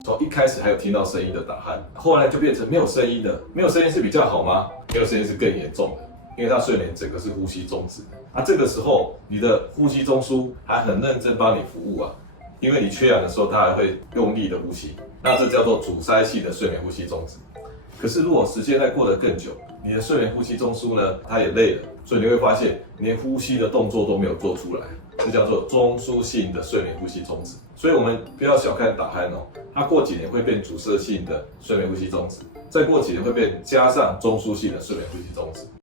从一开始还有听到声音的打鼾，后来就变成没有声音的。没有声音是比较好吗？没有声音是更严重的，因为他睡眠整个是呼吸中止的。这个时候你的呼吸中枢还很认真帮你服务啊，因为你缺氧的时候，它还会用力的呼吸，那这叫做阻塞性的睡眠呼吸中止。可是如果时间再过得更久，你的睡眠呼吸中枢呢，它也累了，所以你会发现连呼吸的动作都没有做出来，这叫做中枢性的睡眠呼吸中止。所以我们不要小看打鼾哦，它过几年会变阻塞性的睡眠呼吸中止，再过几年会变加上中枢性的睡眠呼吸中止。